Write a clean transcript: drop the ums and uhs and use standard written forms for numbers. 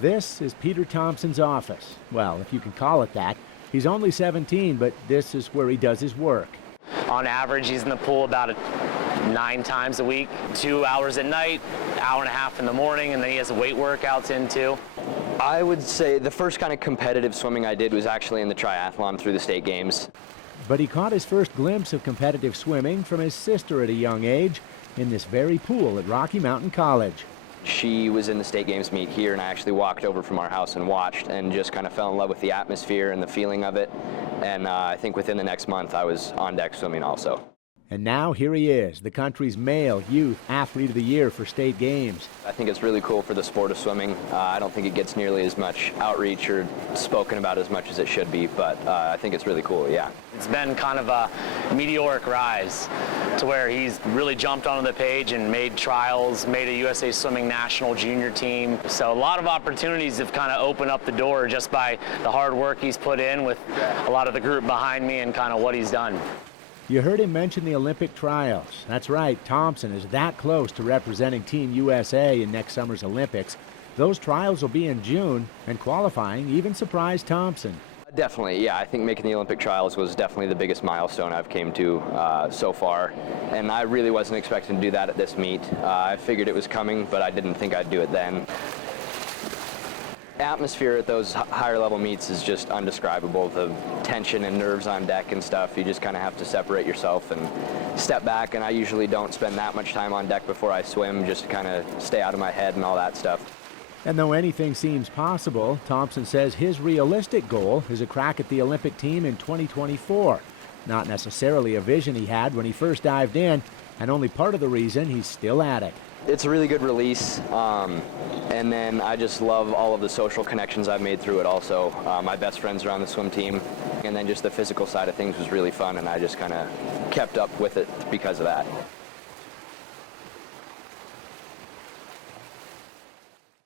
This is Peter Thompson's office. Well, if you can call it that. He's only 17, but this is where he does his work. On average, he's in the pool about 9 times a week, 2 hours at night, hour and a half in the morning, and then he has weight workouts in too. I would say the first kind of competitive swimming I did was actually in the triathlon through the state games. But he caught his first glimpse of competitive swimming from his sister at a young age in this very pool at Rocky Mountain College. She was in the state games meet here, and I actually walked over from our house and watched and just kind of fell in love with the atmosphere and the feeling of it. And I think within the next month I was on deck swimming also. And now here he is, the country's male youth athlete of the year for state games. I think it's really cool for the sport of swimming. I don't think it gets nearly as much outreach or spoken about as much as it should be, but I think it's really cool, yeah. It's been kind of a meteoric rise to where he's really jumped onto the page and made trials, made a USA Swimming national junior team. So a lot of opportunities have kind of opened up the door just by the hard work he's put in with a lot of the group behind me and kind of what he's done. You heard him mention the Olympic trials. That's right, Thompson is that close to representing Team USA in next summer's Olympics. Those trials will be in June, and qualifying even surprised Thompson. Definitely, yeah. I think making the Olympic trials was definitely the biggest milestone I've came to so far. And I really wasn't expecting to do that at this meet. I figured it was coming, but I didn't think I'd do it then. Atmosphere at those higher level meets is just undescribable. The tension and nerves on deck and stuff, you just kind of have to separate yourself and step back, and I usually don't spend that much time on deck before I swim, just to kind of stay out of my head and all that stuff. And though anything seems possible, Thompson says his realistic goal is a crack at the Olympic team in 2024. Not necessarily a vision he had when he first dived in, and only part of the reason he's still at it. It's a really good release, and then I just love all of the social connections I've made through it also. My best friends are on the swim team, and then just the physical side of things was really fun, and I just kind of kept up with it because of that.